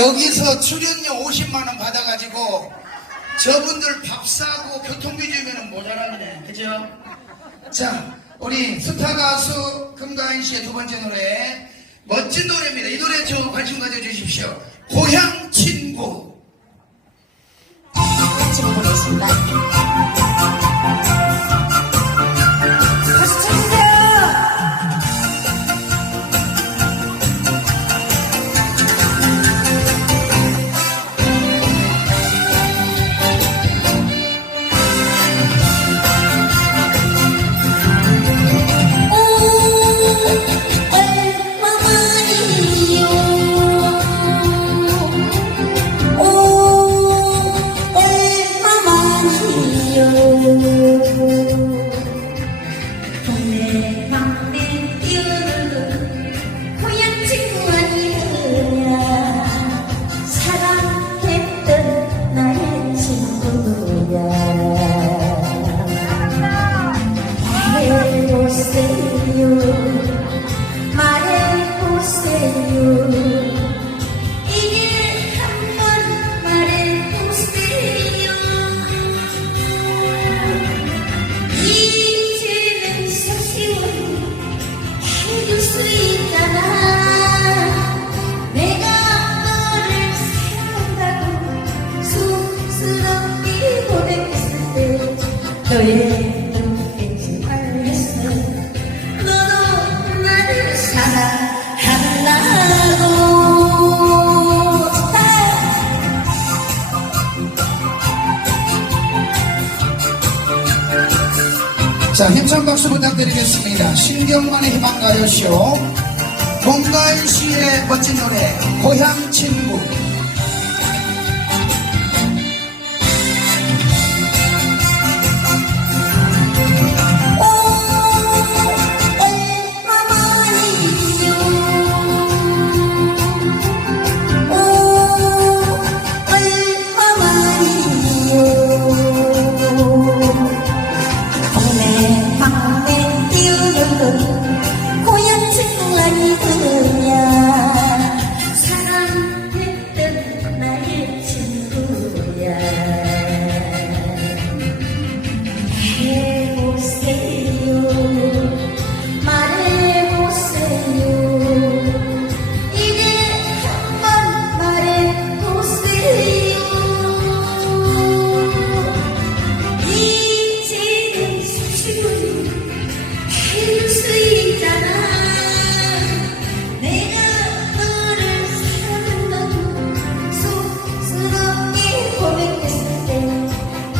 여기서 출연료 50만원 받아가지고 저분들 밥 사고 교통비 주면 모자랍니다. 그죠? 자, 우리 스타 가수 금가인 씨의 두 번째 노래 멋진 노래입니다. 이 노래 좀 관심 가져주십시오. 고향 친구. 나를 사랑한다고. 자, 힘찬 박수 부탁드리겠습니다. 신경만의 희망가요쇼. 공가인 씨의 멋진 노래, 고향 친구.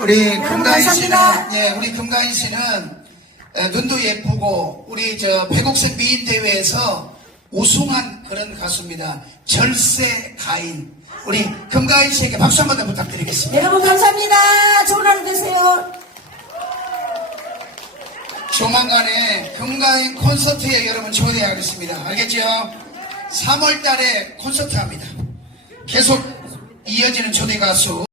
우리 여러분, 금가인 씨는. 예, 우리 금가인 씨는 어, 눈도 예쁘고, 우리 저 백옥선 미인 대회에서 우승한 그런 가수입니다. 절세 가인. 우리 금가인 씨에게 박수 한 번 더 부탁드리겠습니다. 여러분 감사합니다 좋은 하루 되세요 조만간에 금가인 콘서트에 여러분 초대하겠습니다. 알겠죠? 3월 달에 콘서트 합니다. 계속 이어지는 초대 가수